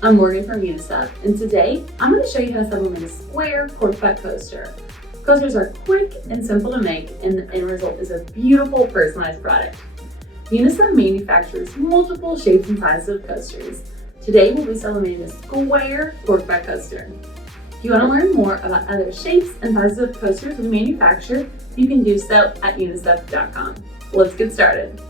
I'm Morgan from Unisub, and today I'm going to show you how to sublimate a square cork butt coaster. Coasters are quick and simple to make, and the end result is a beautiful personalized product. Unisub manufactures multiple shapes and sizes of coasters. Today we'll be sublimating a square cork butt coaster. If you want to learn more about other shapes and sizes of coasters we manufacture, you can do so at unisub.com. Let's get started.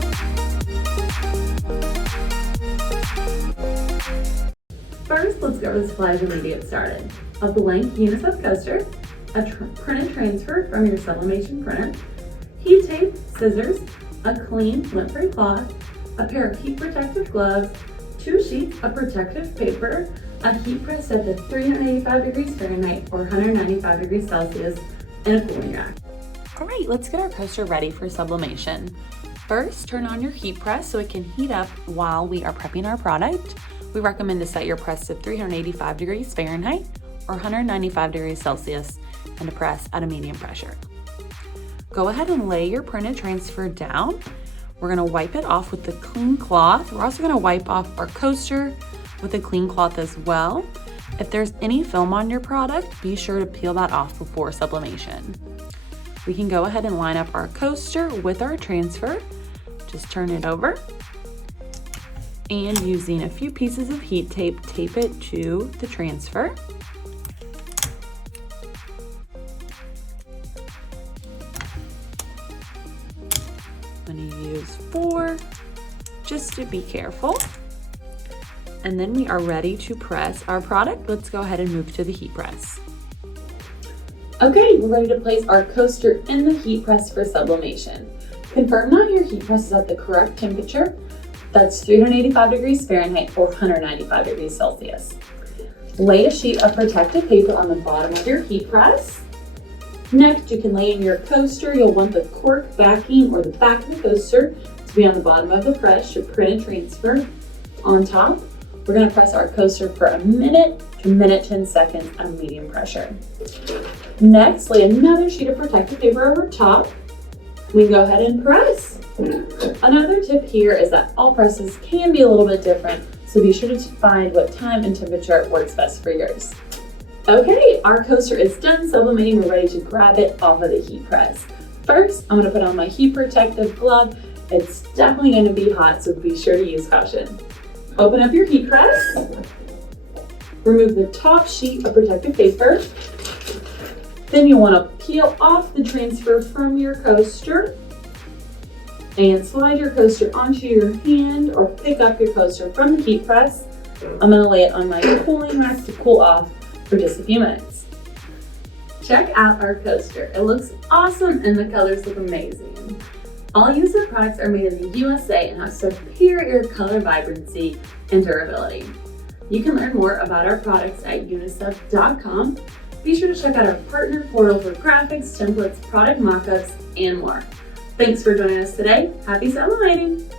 First, let's go over the supplies we need to get started. A blank Unisub coaster, a printed transfer from your sublimation printer, heat tape, scissors, a clean lint-free cloth, a pair of heat protective gloves, 2 sheets of protective paper, a heat press set to 385 degrees Fahrenheit or 195 degrees Celsius, and a cooling rack. All right, let's get our coaster ready for sublimation. First, turn on your heat press so it can heat up while we are prepping our product. We recommend to set your press to 385 degrees Fahrenheit or 195 degrees Celsius and to press at a medium pressure. Go ahead and lay your printed transfer down. We're gonna wipe it off with the clean cloth. We're also gonna wipe off our coaster with a clean cloth as well. If there's any film on your product, be sure to peel that off before sublimation. We can go ahead and line up our coaster with our transfer. Just turn it over. And using a few pieces of heat tape, tape it to the transfer. I'm going to use 4 just to be careful. And then we are ready to press our product. Let's go ahead and move to the heat press. Okay, we're ready to place our coaster in the heat press for sublimation. Confirm that your heat press is at the correct temperature. That's 385 degrees Fahrenheit or 195 degrees Celsius. Lay a sheet of protective paper on the bottom of your heat press. Next, you can lay in your coaster. You'll want the cork backing or the back of the coaster to be on the bottom of the press. Your printed transfer on top. We're going to press our coaster for a minute to 10 seconds at medium pressure. Next, lay another sheet of protective paper over top. We can go ahead and press. Another tip here is that all presses can be a little bit different, so be sure to find what time and temperature works best for yours. Okay, our coaster is done sublimating. We're ready to grab it off of the heat press. First, I'm going to put on my heat protective glove. It's definitely going to be hot, so be sure to use caution. Open up your heat press. Remove the top sheet of protective paper. Then you'll want to peel off the transfer from your coaster and slide your coaster onto your hand or pick up your coaster from the heat press. I'm going to lay it on my cooling rack to cool off for just a few minutes. Check out our coaster. It looks awesome and the colors look amazing. All Unisub products are made in the USA and have superior color vibrancy and durability. You can learn more about our products at unisub.com. Be sure to check out our partner portal for graphics, templates, product mockups, and more. Thanks for joining us today. Happy sublimating!